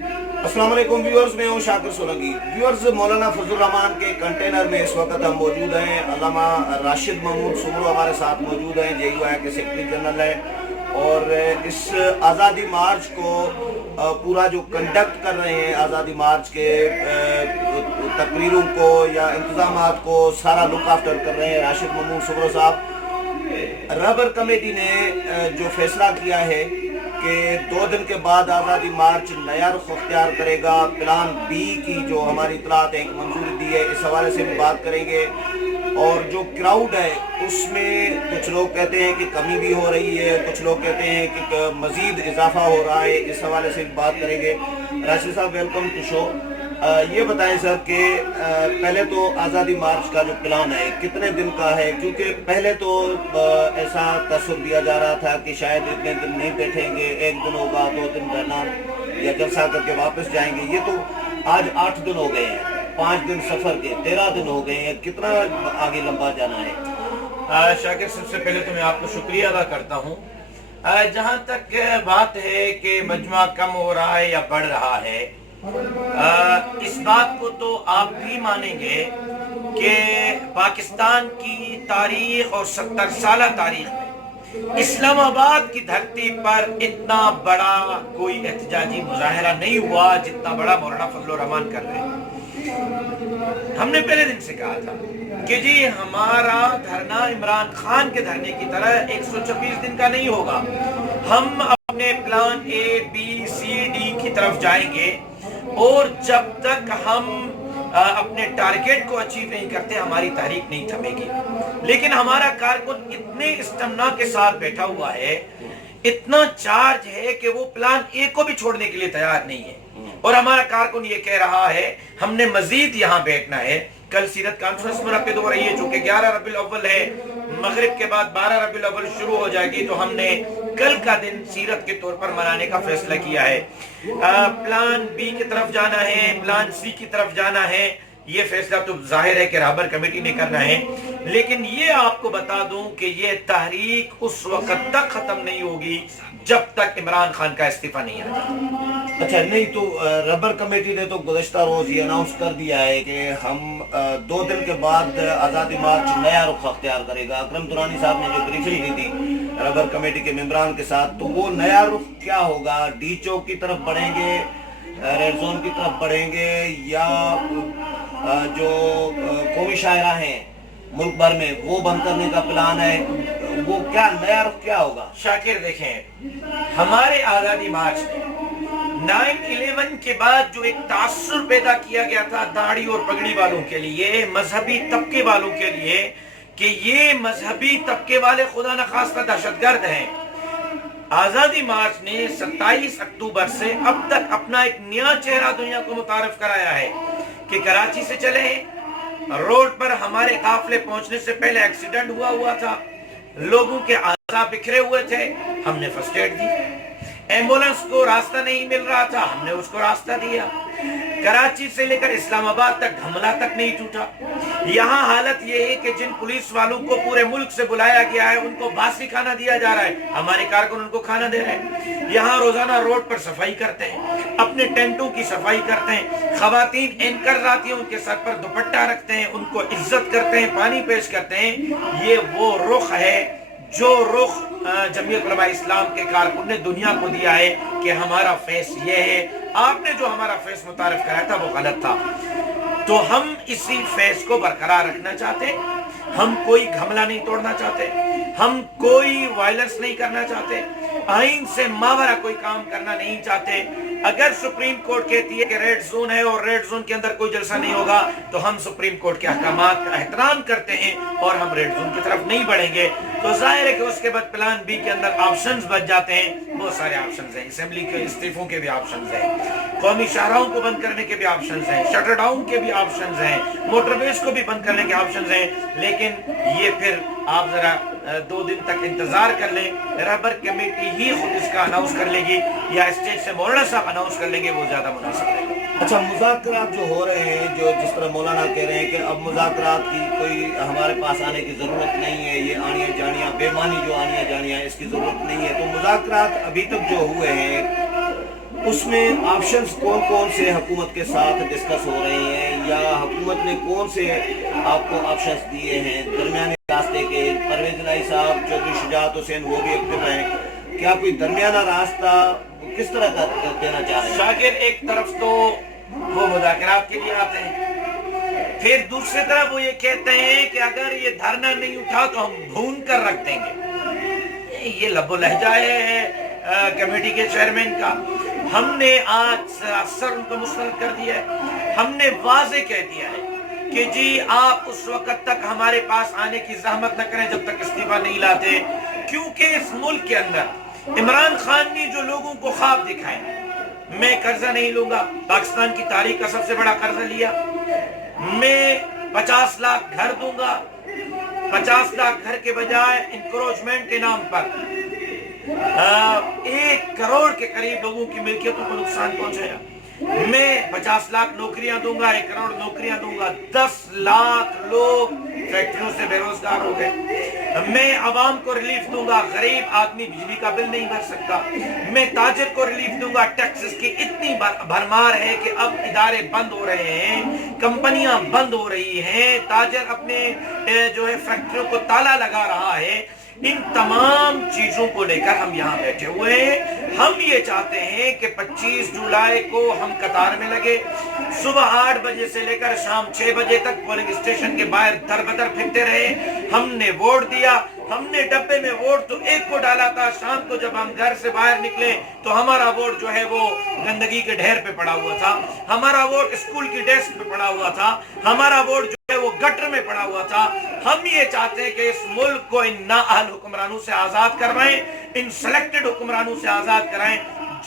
अस्सलाम वालेकुम व्यूअर्स, मैं हूं शाकिर सोलंकी। व्यूअर्स, मौलाना फजल रहमान के कंटेनर में इस वक्त हम मौजूद हैं। अल्लामा राशिद महमूद सुमरो हमारे साथ मौजूद हैं, JUI के सेक्रेटरी जनरल हैं, और इस आज़ादी मार्च को पूरा जो कंडक्ट कर रहे हैं, आज़ादी मार्च के तकरीरों को या इंतजामात को सारा लुक आफ्टर कर रहे हैं राशिद महमूद सुमरो साहब। रबर कमेटी ने जो फैसला किया है कि 2 दिन के बाद आज़ादी मार्च नया रुख अख्तियार करेगा, प्लान बी की जो हमारी इतलात है मंजूरी दी है, इस हवाले से भी बात करेंगे। और जो क्राउड है उसमें कुछ लोग कहते हैं कि कमी भी हो रही है, कुछ लोग कहते हैं कि मज़ीद इजाफा हो रहा है, इस हवाले से भी बात करेंगे। राशिद साहब, वेलकम टू शो। ये बताएं सर कि पहले तो आज़ादी मार्च का जो प्लान है कितने दिन का है, क्योंकि पहले तो ऐसा तसव्वुर दिया जा रहा था कि शायद इतने दिन नहीं बैठेंगे, 1 दिन होगा, 2 दिन रहना या जलसा करके वापस जाएंगे। ये तो आज 8 दिन हो गए हैं, 5 दिन सफ़र के, 13 दिन हो गए हैं, कितना आगे लंबा जाना है? शाकिर, सबसे पहले तो मैं आपको शुक्रिया अदा करता हूँ। जहाँ तक बात है कि मजमा कम हो रहा है या बढ़ रहा है, इस बात को तो आप भी मानेंगे कि पाकिस्तान की तारीख और 70 साल तारीख में इस्लामाबाद की धरती पर इतना बड़ा कोई एहतजाजी मुजाहिरा नहीं हुआ जितना बड़ा मौलाना फजल रहमान कर रहे हैं। हमने पहले दिन से कहा था कि जी हमारा धरना इमरान खान के धरने की तरह 126 दिन का नहीं होगा। हम अपने प्लान ABCD की तरफ जाएंगे और जब तक हम अपने टारगेट को अचीव नहीं करते हमारी तहरीक नहीं थमेगी। लेकिन हमारा कारकुन इतने स्टैमिना के साथ बैठा हुआ है, इतना चार्ज है कि वो प्लान A को भी छोड़ने के लिए तैयार नहीं है। और हमारा कारकुन ये कह रहा है हमने मजीद यहाँ बैठना है। कल सीरत कॉन्फ्रेंस मुनक्किद हो रही है, चूंकि 11 रबीउल अव्वल है, मगरिब के बाद 12 रबीउल अव्वल शुरू हो जाएगी, तो हमने कल का दिन सीरत के तौर पर मनाने का फैसला किया है। प्लान बी की तरफ जाना है, प्लान सी की तरफ जाना है, ये फैसला तो जाहिर है कि रहबर कमेटी ने करना है। लेकिन ये आपको बता दूं कि ये तहरीक उस वक्त तक खत्म नहीं होगी जब तक इमरान खान का इस्तीफा नहीं आ जाए। अच्छा, नहीं तो रबर कमेटी ने तो गुज़श्ता रोज़ ये अनाउंस कर दिया है कि हम 2 दिन के बाद आज़ादी मार्च नया रुख अख्तियार करेगा। अकरम दुरानी साहब ने जो ब्रीफिंग दी थी रबर कमेटी के मेंबरान के साथ, तो वो नया रुख क्या होगा? D चौक की तरफ बढ़ेंगे, रेड जोन की तरफ बढ़ेंगे, या जो कौमी शायरा हैं मुल्क भर में वो बंद करने का प्लान है? वो क्या नया रुख क्या होगा? शाकिर, देखें, हमारे आज़ादी मार्च में 9/11 के बाद जो एक तासुर पैदा किया गया था दाढ़ी और पगड़ी वालों के लिए, मजहबी तबके वालों के लिए, कि ये मजहबी तबके वाले खुदा न खास्ता दहशतगर्द हैं। आज़ादी मार्च ने 27 अक्टूबर से अब तक अपना एक नया चेहरा दुनिया को मुतारिफ कराया है कि कराची से चले, रोड पर हमारे काफिले पहुंचने से पहले एक्सीडेंट हुआ था, लोगों के आज़ा बिखरे हुए थे, हमने फर्स्ट एड दी। एम्बुलेंस को रास्ता नहीं मिल रहा था, हमने उसको रास्ता दिया। कराची से लेकर इस्लामाबाद तक घमला तक नहीं टूटा। यहाँ हालत ये है कि जिन पुलिस वालों को पूरे मुल्क से बुलाया गया है उनको बासी खाना दिया जा रहा है, हमारे कारकुन उनको खाना दे रहे हैं। यहाँ रोजाना रोड पर सफाई करते हैं, अपने टेंटों की सफाई करते हैं, खवातीन एंकर रातियों उनके सर पर दुपट्टा रखते हैं, उनको इज्जत करते हैं, पानी पेश करते हैं। ये वो रुख है जो रुख जमीयत उलमा इस्लाम के कारकुन ने दुनिया को दिया है कि हमारा फेस ये है। आपने जो हमारा फेस मुतारिफ कराया था वो गलत था, तो हम इसी फेस को बरकरार रखना चाहते हैं। हम कोई घमला नहीं तोड़ना चाहते, हम कोई वायलेंस नहीं करना चाहते, आइन से मावरा कोई काम करना नहीं चाहते। अगर सुप्रीम कोर्ट कहती है कि रेड जोन है और रेड जोन के अंदर कोई जलसा नहीं होगा, तो हम सुप्रीम कोर्ट के अहकामात का एहतराम करते हैं और हम रेड जोन की तरफ नहीं बढ़ेंगे। तो जाहिर है कि उसके बाद प्लान बी के अंदर ऑप्शंस बच जाते हैं। बहुत सारे ऑप्शंस हैं, असेंबली के इस्तीफों के भी ऑप्शंस हैं, कौमी शाहराहों को बंद करने के भी ऑप्शंस हैं, शटर डाउन के भी ऑप्शंस हैं, मोटरवेज को भी बंद करने के ऑप्शंस हैं। लेकिन ये फिर आप जरा 2 दिन तक इंतजार कर लें, रहबर कमेटी ही खुद इसका अनाउंस कर लेगी या स्टेज से मौलाना साहब अनाउंस कर लेंगे, वो ज्यादा मुनासिब रहेगा। अच्छा, मुज़ाकरात जो हो रहे हैं, जो जिस तरह मौलाना कह रहे हैं कि अब मुज़ाकरात की कोई हमारे पास आने की ज़रूरत नहीं है, ये आनिया जानिया बेमानी जो आनिया जानिया इसकी ज़रूरत नहीं है, तो मुज़ाकरात अभी तक जो हुए हैं اس میں آپشنز کون کون سے حکومت کے ساتھ ڈسکس ہو رہے ہیں، یا حکومت نے کون سے آپ کو آپشنز دیے ہیں درمیانے راستے کے؟ پرویز الہی صاحب، چودھری شجاعت حسین وہ بھی ایکٹیو ہیں، کیا کوئی درمیانہ راستہ کس طرح کا دینا چاہ رہے ہیں؟ شاکر، ایک طرف تو وہ مذاکرات کے لیے آتے ہیں، پھر دوسری طرف وہ یہ کہتے ہیں کہ اگر یہ دھرنا نہیں اٹھا تو ہم بھون کر رکھ دیں گے۔ یہ لب و لہجہ ہے کمیٹی کے چیئرمین کا۔ ہم نے آج اثر ان کو مسترد کر دیا ہے، ہم نے واضح کہہ دیا ہے کہ جی آپ اس وقت تک ہمارے پاس آنے کی زحمت نہ کریں جب تک استعفیٰ نہیں لاتے، کیونکہ اس ملک کے اندر عمران خان نے جو لوگوں کو خواب دکھائے، میں قرضہ نہیں لوں گا، پاکستان کی تاریخ کا سب سے بڑا قرضہ لیا، میں 50 لاکھ گھر دوں گا، 50 لاکھ گھر کے بجائے انکروچمنٹ کے نام پر 1 کروڑ کے قریب لوگوں کی ملکیتوں کو نقصان پہنچایا، میں 50 لاکھ نوکریاں دوں گا، 1 کروڑ نوکریاں دوں گا، 10 لاکھ لوگ فیکٹریوں سے بے روزگار ہو گئے، میں عوام کو ریلیف دوں گا، غریب آدمی بجلی کا بل نہیں بھر سکتا، میں تاجر کو ریلیف دوں گا، ٹیکسز کی اتنی بھرمار ہے کہ اب ادارے بند ہو رہے ہیں، کمپنیاں بند ہو رہی ہیں، تاجر اپنے جو ہے فیکٹریوں کو تالا لگا رہا ہے۔ ان تمام چیزوں کو لے کر ہم یہاں بیٹھے ہوئے ہیں۔ ہم یہ چاہتے ہیں کہ 25 جولائی کو ہم قطار میں لگے، صبح 8 بجے سے لے کر شام 6 بجے تک پولنگ اسٹیشن کے باہر در بدر پھرتے رہے۔ ہم نے ووٹ دیا، ہم نے ڈبے میں ووٹ تو ایک کو ڈالا تھا، شام کو جب ہم گھر سے باہر نکلے تو ہمارا ووٹ جو ہے وہ گندگی کے ڈھیر پہ پڑا ہوا تھا، ہمارا ووٹ اسکول کی ڈیسک پہ پڑا ہوا تھا، ہمارا ووٹ جو ہے وہ گٹر میں پڑا ہوا تھا۔ ہم یہ چاہتے ہیں کہ اس ملک کو ان نااہل حکمرانوں سے آزاد کروائیں، ان سلیکٹڈ حکمرانوں سے آزاد کرائیں۔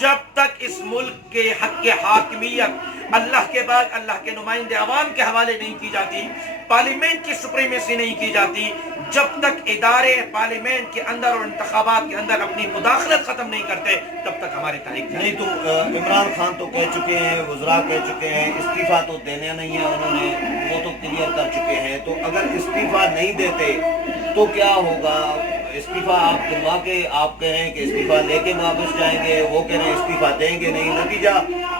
جب تک اس ملک کے حق حاکمیت اللہ کے بعد اللہ کے نمائندے عوام کے حوالے نہیں کی جاتی، پارلیمنٹ کی سپریمیسی نہیں کی جاتی، جب تک ادارے پارلیمنٹ کے اندر اور انتخابات کے اندر اپنی مداخلت ختم نہیں کرتے، تب تک ہماری تاریخ نہیں تو عمران خان تو کہہ چکے ہیں، وزراء کہہ چکے ہیں استعفیٰ تو دینا نہیں ہے، انہوں نے وہ تو کلیئر کر چکے ہیں۔ تو اگر استعفیٰ نہیں دیتے تو کیا ہوگا؟ استعفیٰ آپ دلوا کے آپ کہیں کہ استعفیٰ لے کے واپس جائیں گے، وہ کہہ رہے ہیں استعفیٰ دیں گے نہیں، نتیجہ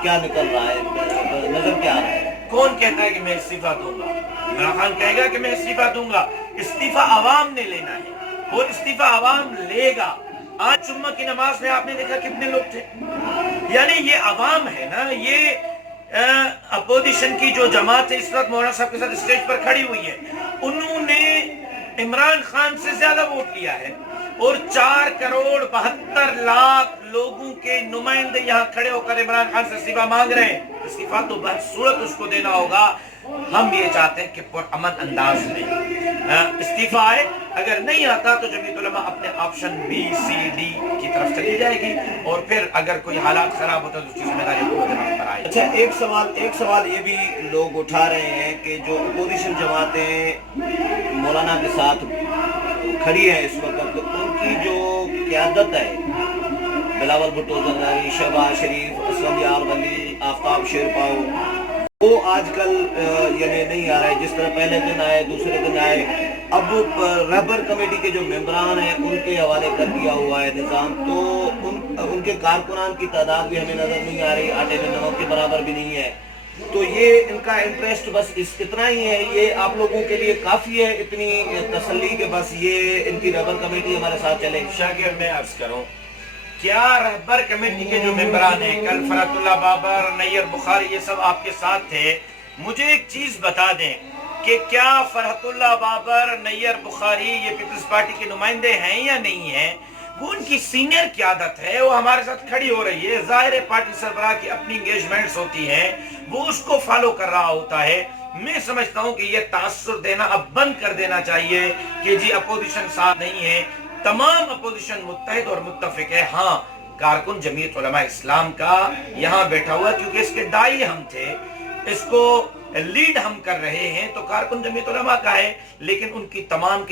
کیا نکل رہا ہے، نظر کیا آ رہا ہے؟ کون کہتا ہے کہ میں استعفیٰ دوں گا؟ عمران خان کہے گا کہ میں استعفیٰ دوں گا، استعفیٰ عوام نے لینا ہے اور استعفیٰ عوام لے گا۔ آج جمعہ کی نماز میں آپ نے دیکھا کتنے لوگ تھے، یعنی یہ عوام ہے نا، یہ اپوزیشن کی جو جماعت ہے اس وقت مولانا صاحب کے ساتھ اسٹیج پر کھڑی ہوئی ہے، انہوں نے عمران خان سے زیادہ ووٹ لیا ہے، اور 4 کروڑ 72 لاکھ لوگوں کے نمائندے یہاں کھڑے ہو کر عمران خان سے استعفیٰ مانگ رہے ہیں۔ استعفیٰ تو بہرصورت اس کو دینا ہوگا۔ ہم یہ چاہتے ہیں کہ پرامن انداز میں استعفیٰ آئے، اگر نہیں آتا تو جمعیت علماء اپنے آپشن بی سی ڈی کی طرف چلی جائے گی، اور پھر اگر کوئی حالات خراب ہوتا ہے تو اس کی ذمہ داری حکومت پر آئے۔ اچھا، ایک سوال یہ بھی لوگ اٹھا رہے ہیں کہ جو اپوزیشن جماعتیں مولانا کے ساتھ کھڑی ہیں اس وقت، ان کی جو قیادت ہے، بلاول بھٹو زرداری، شہباز شریف، اسلم یار ولی، آفتاب شیرپاؤ، وہ آج کل یعنی نہیں آ رہا ہے جس طرح پہلے دن آئے، دوسرے دن آئے۔ اب رہبر کمیٹی کے جو ممبران ہیں ان کے حوالے کر دیا ہوا ہے نظام، تو ان کے کارکنان کی تعداد بھی ہمیں نظر نہیں آ رہی، آٹے میں نمک کے برابر بھی نہیں ہے۔ تو یہ ان کا انٹرسٹ بس اتنا ہی ہے، یہ آپ لوگوں کے لیے کافی ہے اتنی تسلی کہ بس یہ ان کی رہبر کمیٹی ہمارے ساتھ چلے؟ شاکر، میں عرض کروں، کیا رہبر کمیٹی کے جو ممبران ہیں، کل فرحت اللہ بابر، نیر بخاری، یہ سب آپ کے ساتھ تھے، مجھے ایک چیز بتا دیں کہ کیا فرحت اللہ بابر، نیر بخاری یہ پیپلز پارٹی کے نمائندے ہیں یا نہیں ہیں؟ وہ ان کی سینئر قیادت ہے، وہ ہمارے ساتھ کھڑی ہو رہی ہے، ظاہر پارٹی سربراہ کی اپنی انگیجمنٹس ہوتی ہیں، وہ اس کو فالو کر رہا ہوتا ہے۔ میں سمجھتا ہوں کہ یہ تاثر دینا اب بند کر دینا چاہیے کہ جی اپوزیشن ساتھ نہیں ہے، تمام اپوزیشن متحد اور متفق ہے۔ ہاں، کارکن جمعیت علماء اسلام کا یہاں بیٹھا ہوا، کیونکہ اس کے دائی ہم تھے، اس کو لیڈ ہم کر رہے ہیں، تو کارکن جمعیت علماء کا ہے، لیکن ان کی تمام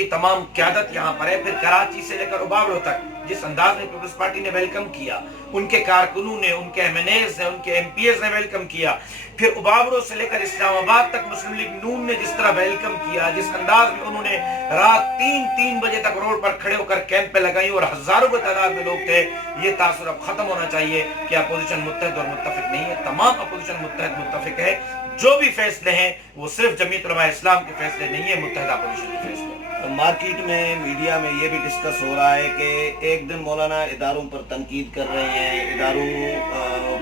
قیادت یہاں پر ہے۔ پھر کراچی سے لے کر ابابلو تک جس انداز میں پیپلز پارٹی نے ویلکم کیا، उनके कारकुनों ने, उनके MNAs ने, उनके MPs ने वेलकम किया। फिर उबावड़ो से लेकर इस्लामाबाद तक मुस्लिम लीग नून ने जिस तरह वेलकम किया, जिस अंदाज में उन्होंने रात 3 बजे तक रोड पर खड़े होकर कैंप पे लगाई और हजारों की तादाद में लोग थे, ये तासुर अब खत्म होना चाहिए कि अपोजिशन मुत्तहद और मुत्तफिक नहीं है। तमाम अपोजिशन मुत्तहद मुत्तफिक है। जो भी फैसले हैं वो सिर्फ जमीयत उलमा इस्लाम के फैसले नहीं है, मुत्तहदा अपोजिशन के फैसले। मार्केट में, मीडिया में ये भी डिस्कस हो रहा है कि एक दिन मौलाना इदारों पर तनकीद कर रहे हैं, इदारों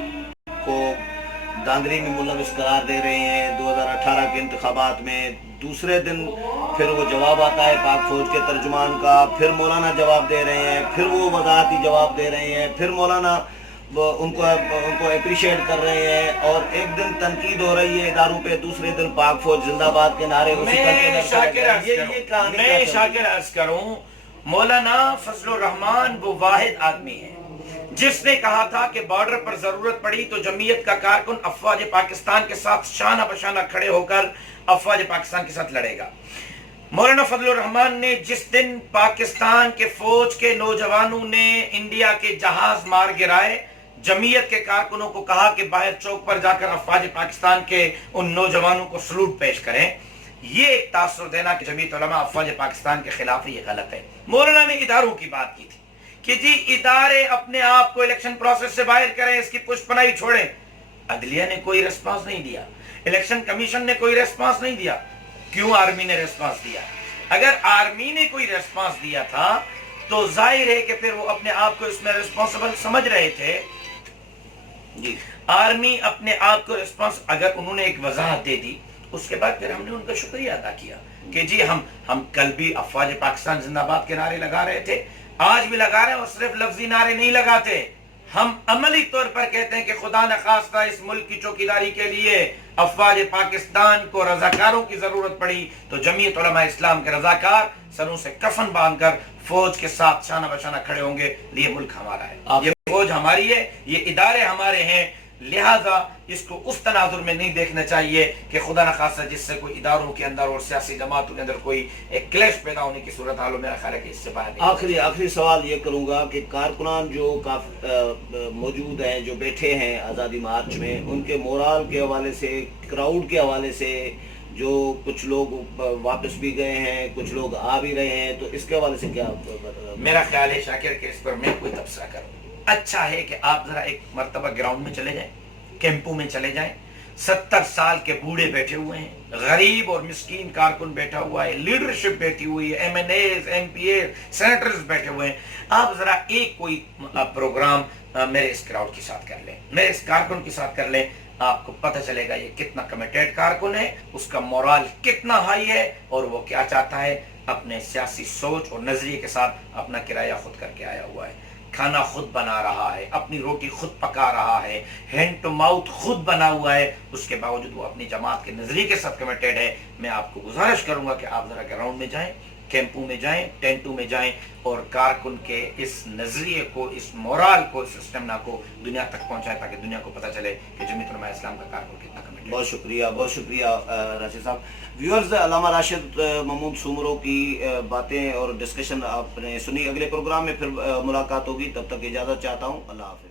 को दांदरी में मुलविस करार दे रहे हैं 2018 के इंतखाबात में। दूसरे दिन फिर वो जवाब आता है पाक फौज के तर्जुमान का, फिर मौलाना जवाब दे रहे हैं, फिर वो वजाहती जवाब दे रहे हैं, फिर मौलाना उनको अप्रिशिएट कर रहे हैं, और एक दिन तनकीद हो रही है इदारों पे, दूसरे दिन पाक फौज जिंदाबाद के नारे। मैं शाकिर अर्ज करूं, मौलाना फजलुर रहमान वो वाहिद आदमी है जिसने कहा था कि बॉर्डर पर जरूरत पड़ी तो जमीयत का कारकुन अफवाज पाकिस्तान के साथ शाना बशाना खड़े होकर अफवाज पाकिस्तान के साथ लड़ेगा। मौलाना फजलुर रहमान ने जिस दिन पाकिस्तान के फौज के नौजवानों ने इंडिया के जहाज मार गिराए, जमीयत के कारकुनों को कहा कि बाहर चौक पर जाकर अफवाज पाकिस्तान के उन नौजवानों को सलूट पेश करें। ये एक तासुर देना कि जमीयत उलमा अफवाज पाकिस्तान के खिलाफ है, ये गलत है। मौलाना ने इदारों की बात की थी कि जी इदारे अपने आप को इलेक्शन प्रोसेस से बाहर करें, इसकी पुष्पनाई छोड़ें। अदलिया ने कोई रेस्पॉन्स नहीं दिया, इलेक्शन कमीशन ने कोई रेस्पॉन्स नहीं दिया। क्यों आर्मी ने रेस्पॉन्स दिया? अगर आर्मी ने कोई रेस्पॉन्स दिया था तो जाहिर है कि फिर वो अपने आप को इसमें रिस्पॉन्सिबल समझ रहे थे जी। आर्मी अपने आप को रिस्पॉन्स, अगर उन्होंने एक वजाहत दे दी, उसके बाद फिर हमने उनका शुक्रिया अदा किया कि जी हम कल भी अफवाज पाकिस्तान जिंदाबाद के नारे लगा रहे थे, आज भी लगा रहे हैं, और सिर्फ लफ्जी नारे नहीं लगाते, हम अमली तौर पर कहते हैं कि खुदा न खास्ता इस मुल्क की चौकीदारी के लिए अफवाज पाकिस्तान को रजाकारों की जरूरत पड़ी तो जमीयत उलमा इस्लाम के रजाकार सरों से कफन बांधकर फौज के साथ शाना बशाना खड़े होंगे। ये मुल्क हमारा है, ये फौज हमारी है, ये इदारे हमारे हैं, लिहाजा इसको उस तनाजुर में नहीं देखना चाहिए कि खुदा न खासा जिससे कोई इदारों के अंदर और सियासी जमातों के अंदर कोई एक क्लैश पैदा होने की सूरत हाल हो। मेरा ख्याल है कि इससे बाहर नहीं। आखिरी सवाल ये करूंगा कि कारकुनान जो मौजूद हैं, जो बैठे हैं आज़ादी मार्च में, उनके मोराल के हवाले से, क्राउड के हवाले से, जो कुछ लोग वापस भी गए हैं, कुछ लोग आ भी रहे हैं, तो इसके हवाले से क्या? मेरा ख्याल है शाकिर के इस पर मैं कोई तबसरा करूं, अच्छा है कि आप जरा एक मर्तबा ग्राउंड में चले जाएं, कैंपों में चले जाएं। 70 साल के बूढ़े बैठे हुए हैं, गरीब और मिस्कीन कारकुन बैठा हुआ है, लीडरशिप बैठी हुई है, MNAs, MPAs, सेनेटर्स बैठे हुए हैं। आप जरा एक कोई प्रोग्राम मेरे इस क्राउड के साथ कर लें, मेरे इस कारकुन के साथ कर लें, आपको पता चलेगा ये कितना कमिटेड कारकुन है, उसका मोरल कितना हाई है, और वो क्या चाहता है, अपने सियासी सोच और नजरिए के साथ अपना किराया खुद करके आया हुआ है, खाना खुद बना रहा है, अपनी रोटी खुद पका रहा है, हैंड टू माउथ खुद बना हुआ है, उसके बावजूद वो अपनी जमात के नजरिए के साथ कमिटेड है। मैं आपको गुजारिश करूंगा कि आप जरा ग्राउंड में जाएं, कैंपों में जाएं, टेंटों में जाएं, और कारकुन के इस नजरिए को, इस मोरल को, इस स्टेमिना को दुनिया तक पहुंचाएं, ताकि दुनिया को पता चले कि जमीयत उलमा इस्लाम का कारकुन कितना कमिटेड। बहुत शुक्रिया राशिद साहब। व्यूअर्स, अल्लामा राशिद महमूद सुमरो की बातें और डिस्कशन आपने सुनी। अगले प्रोग्राम में फिर मुलाकात होगी, तब तक इजाज़त चाहता हूँ। अल्लाह हाफ़िज़।